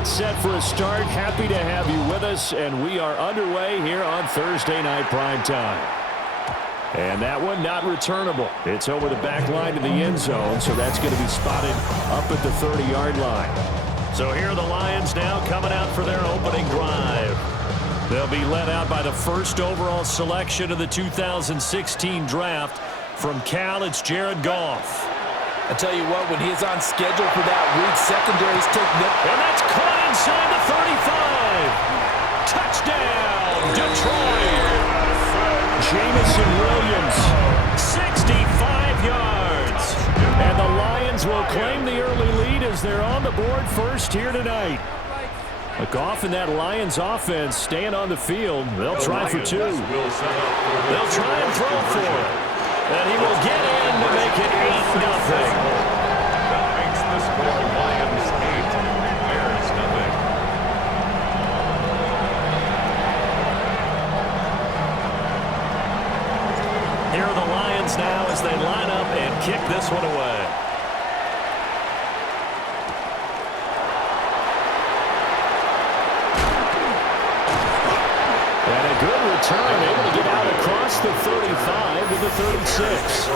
about set for a start. Happy to have you with us, and we are underway here on Thursday Night Primetime. And that one not returnable. It's over the back line to the end zone, so that's going to be spotted up at the 30-yard line. So here are the Lions now coming out for their opening drive. They'll be led out by the first overall selection of the 2016 draft. From Cal, it's Jared Goff. I tell you what, when he is on schedule for that weak secondary's technique. And that's caught inside the 35. Touchdown, Detroit. Jamison Williams, 65 yards. And the Lions will claim the early lead as they're on the board first here tonight. Goff and that Lions offense staying on the field. They'll try for two. They'll try and throw for it. And he will get in to make it 8-0. That makes the score Lions 8, Bears nothing. Here are the Lions now as they line up and kick this one away. And a good return, able to get out across the 35 to the 36.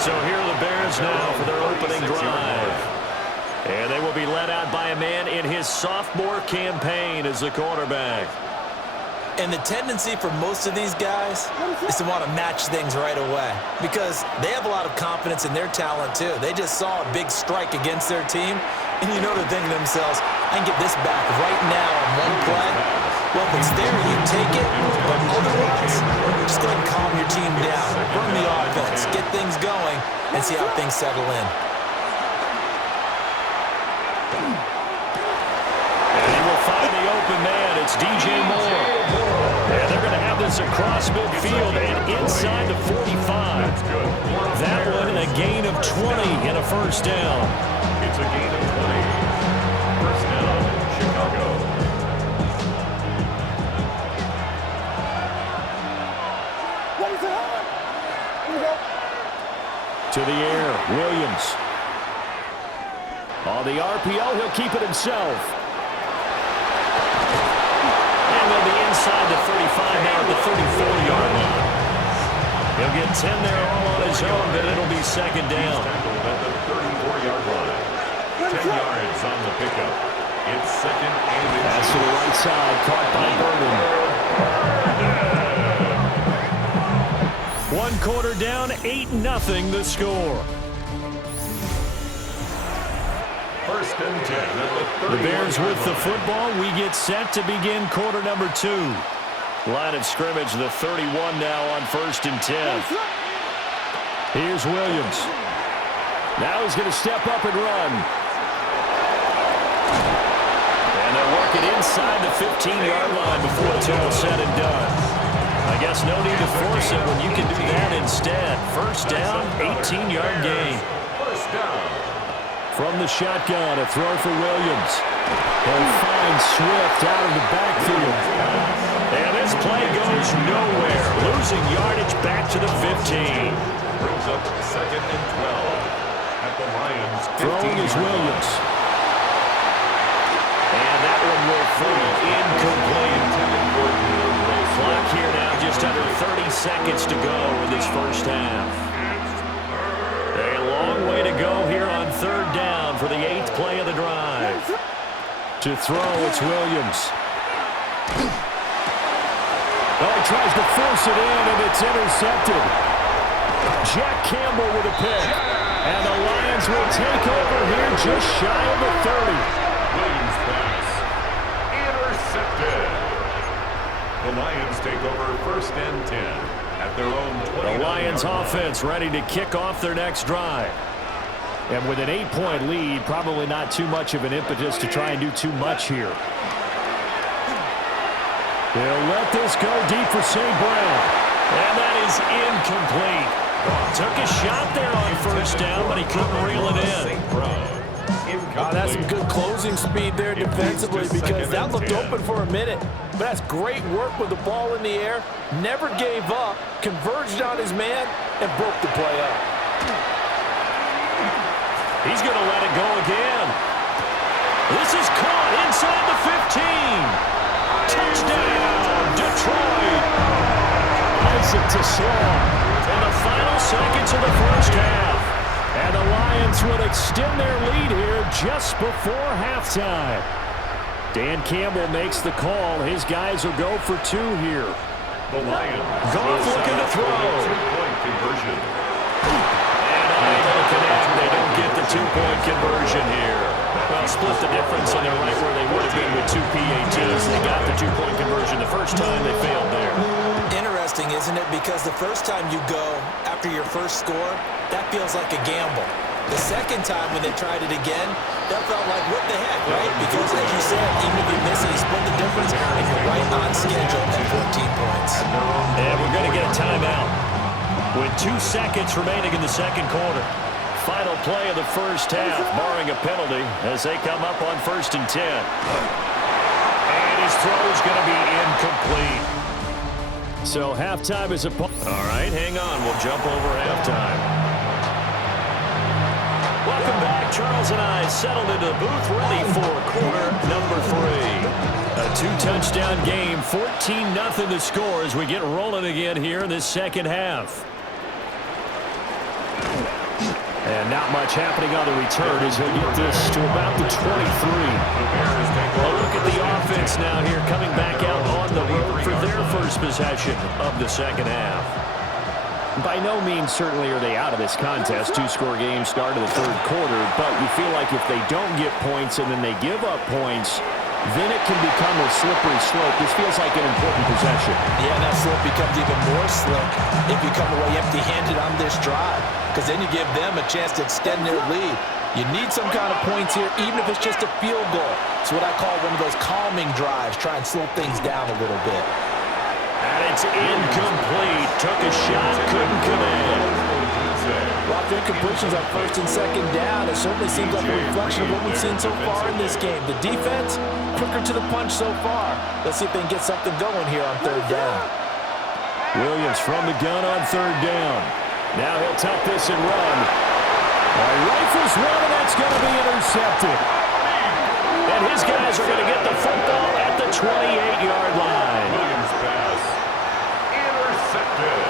So here are the Bears now for their opening drive. And they will be led out by a man in his sophomore campaign as the quarterback. And the tendency for most of these guys is to want to match things right away because they have a lot of confidence in their talent too. They just saw a big strike against their team, and you know they're thinking to themselves, I can get this back right now on one play. Well, if it's there, you take it, but otherwise, just go ahead and calm your team down, run the offense, get things going, and see how things settle in. And he will find the open man. It's DJ Moore. And they're going to have this across midfield and inside the 45. That one a gain of 20 and a first down. It's a gain of 20. First down, Chicago. To the air, Williams. On the RPO, he'll keep it himself. And they'll be inside the 35 now at the 34-yard line. He'll get 10 there all on his own, but it'll be second down. At the 34-yard line. 10 yards on the pickup. It's second and Pass to the right side, caught by Burden. One quarter down, 8-0 the score. First and 10 at the 30. The Bears with the football. We get set to begin quarter number 2. Line of scrimmage, the 31 now on first and 10. Here's Williams. Now he's going to step up and run. And they'll work it inside the 15-yard line before it's all said and done. I guess no need to force it when you can do that instead. First down, 18-yard gain. First down. From the shotgun, a throw for Williams. He'll find Swift out of the backfield. And this play goes nowhere. Losing yardage back to the 15. Brings up second and 12 at the Lions. Throwing is Williams. And that one will fall incomplete. Clock here now, just under 30 seconds to go in this first half. A long way to go here on third down for the 8th play of the drive. To throw, it's Williams. Oh, he tries to force it in, and it's intercepted. Jack Campbell with a pick. And the Lions will take over here just shy of the 30. Williams pass. Intercepted. The Lions take over first and 10 at their own 20. The Lions offense ready to kick off their next drive. And with an 8-point lead, probably not too much of an impetus to try and do too much here. They'll let this go deep for St. Brown. And that is incomplete. Took a shot there on first down, but he couldn't reel it in. That's some good closing speed there defensively because that looked open for a minute. But that's great work with the ball in the air. Never gave up, converged on his man, and broke the play up. He's going to let it go again. This is caught slog in the final seconds of the first half. And the Lions would extend their lead here just before halftime. Dan Campbell makes the call. His guys will go for two here. The Lions. Goff looking to throw. Two-point conversion. And unable to connect. They don't get the two-point conversion here. Well, split the difference, and they're right where they would have been with two PATs. They got the two-point conversion the first time. They failed there. Interesting, isn't it? Because the first time you go after your first score, that feels like a gamble. The second time when they tried it again, that felt like, what the heck, right? Because, as you said, even if you miss it, you split the difference, and you're right on schedule at 14 points. And we're going to get a timeout with 2 seconds remaining in the second quarter. Final play of the first half, barring a penalty, as they come up on 1st and 10. And his throw is going to be incomplete. So halftime is upon. All right, hang on. We'll jump over halftime. Welcome back. Charles and I settled into the booth, ready for quarter number 3. A 2-touchdown game, 14-0 the score as we get rolling again here in this second half. And not much happening on the return as he'll get this to about the 23. A look at the offense now here coming back out on the road for their first possession of the second half. By no means certainly are they out of this contest. 2-score game start of the third quarter, but you feel like if they don't get points and then they give up points, then it can become a slippery slope. This feels like an important possession. Yeah, that slope becomes even more slick if you come away empty-handed on this drive, because then you give them a chance to extend their lead. You need some kind of points here, even if it's just a field goal. It's what I call one of those calming drives, try and slow things down a little bit. And it's incomplete. Took a shot, couldn't commit. Lots of incompletions on 1st and 2nd down. It certainly seems like a reflection of what we've seen so far in this game. The defense, quicker to the punch so far. Let's see if they can get something going here on 3rd down. Williams from the gun on 3rd down. Now he'll tuck this and run. Rifles one, and that's going to be intercepted. And his guys are going to get the football at the 28-yard line. Williams pass. Intercepted.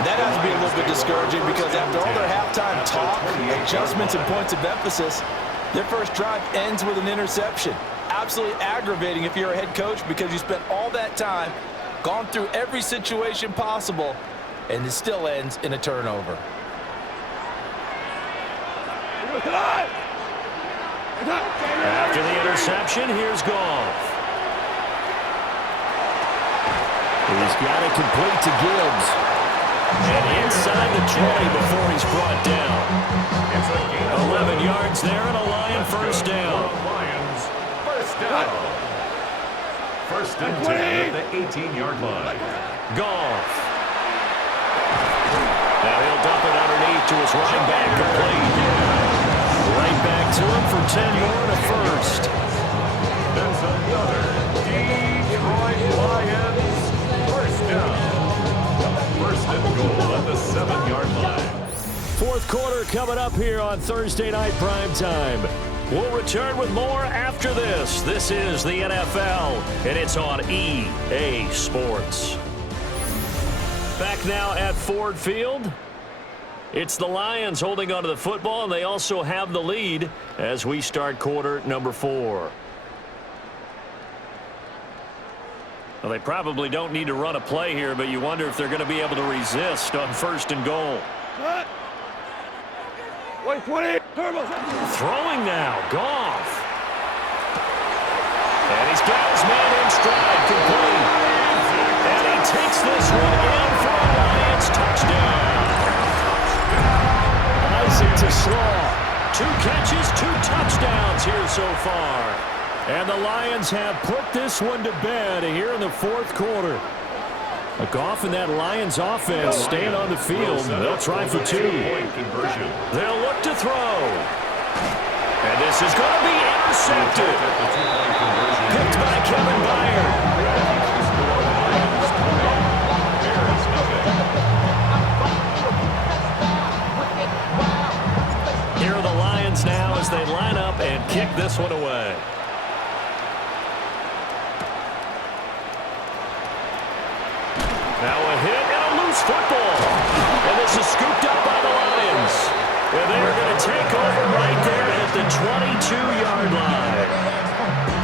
And that has to be a little bit discouraging because after all their halftime talk, adjustments, and points of emphasis, their first drive ends with an interception. Absolutely aggravating if you're a head coach because you spent all that time, gone through every situation possible, and it still ends in a turnover. After the interception, here's Goff. He's got it complete to Gibbs. And inside the 20 before he's brought down. 11 yards there and a Lion first down. Lions first down. 1st and 10 at the 18-yard line. Goff. Now he'll dump it underneath to his running back, complete. Right back to him for 10 more and a first. That's another Detroit Lions first down. 1st and goal at the 7-yard line. 4th quarter coming up here on Thursday Night Primetime. We'll return with more after this. This is the NFL, and it's on EA Sports. Back now at Ford Field. It's the Lions holding onto the football, and they also have the lead as we start quarter number 4. Well, they probably don't need to run a play here, but you wonder if they're going to be able to resist on 1st and goal. Throwing now, Goff. And he's got his man in stride, complete. And he takes this one in for a Lions touchdown. Isaac to Slaw. 2 catches, 2 touchdowns here so far. And the Lions have put this one to bed here in the 4th quarter. Goff and that Lions offense staying on the field. They'll try for 2. They'll look to throw. And this is going to be intercepted. Picked by Kevin Byard. Here are the Lions now as they line up and kick this one away. Now a hit and a football. And this is scooped up by the Lions. And they are going to take over right there at the 22-yard line.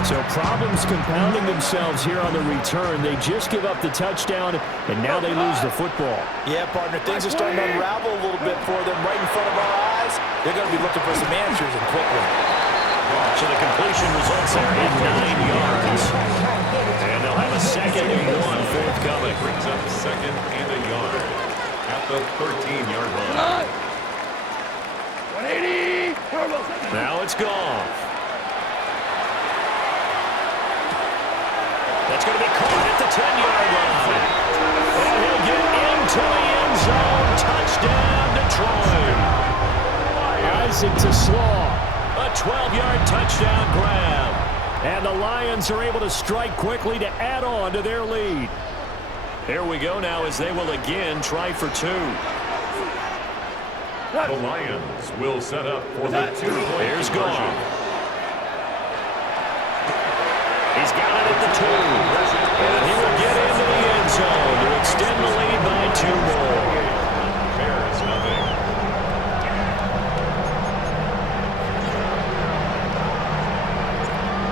So problems compounding themselves here on the return. They just give up the touchdown, and now they lose the football. Yeah, partner, things are starting to unravel a little bit for them right in front of our eyes. They're going to be looking for some answers and quickly. So the completion results there in 9 yards. And they'll have a 2nd and 1 forthcoming. Brings up 2nd and a yard at the 13-yard line. 180. Now it's gone. That's going to be caught at the 10-yard line. And he'll get into the end zone. Touchdown, Detroit. Isaac to Slaw. A 12-yard touchdown grab. And the Lions are able to strike quickly to add on to their lead. Here we go now as they will again try for 2. The Lions will set up for the 2-point Here's conversion. Goff. He's got it at the 2. And he will get into the end zone to extend the lead by 2 more. Bears nothing.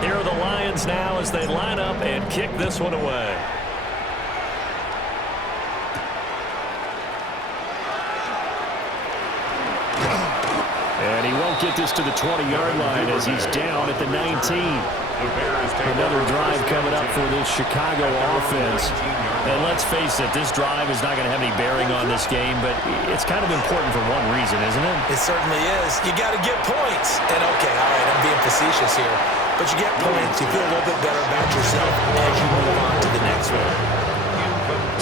Here are the Lions now as they line up and kick this one away. And he won't get this to the 20-yard line as he's down at the 19. Another drive coming up for this Chicago offense. And let's face it, this drive is not going to have any bearing on this game, but it's kind of important for one reason, isn't it? It certainly is. You got to get points. And okay, all right, I'm being facetious here. But you get points, you feel a little bit better about yourself as you move on to the next one.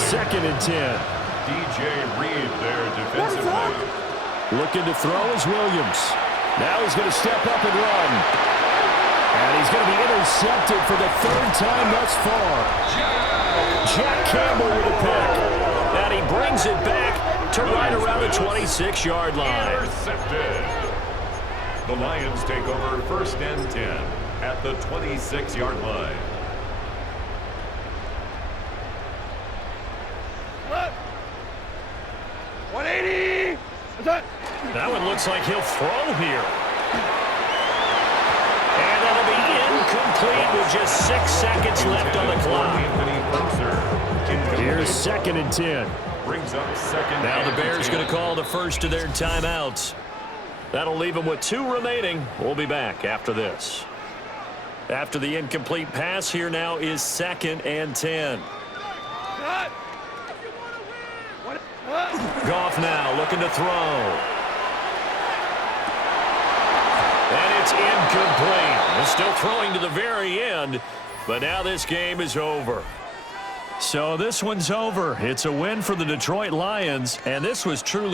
2nd and 10. DJ Reed there defensively. Looking to throw is Williams. Now he's going to step up and run. And he's going to be intercepted for the 3rd time thus far. Jack Campbell with a pick. And he brings it back to right around the 26-yard line. Intercepted. The Lions take over 1st and 10 at the 26-yard line. What? 180. That one looks like he'll throw here. And that'll be incomplete with just 6 seconds left on the clock. Here's 2nd and 10. Brings up 2nd. Now the Bears going to call the first of their timeouts. That'll leave them with 2 remaining. We'll be back after this. After the incomplete pass, here now is 2nd and 10. Goff now looking to throw. And it's incomplete. They're still throwing to the very end, but now this game is over. So this one's over. It's a win for the Detroit Lions, and this was truly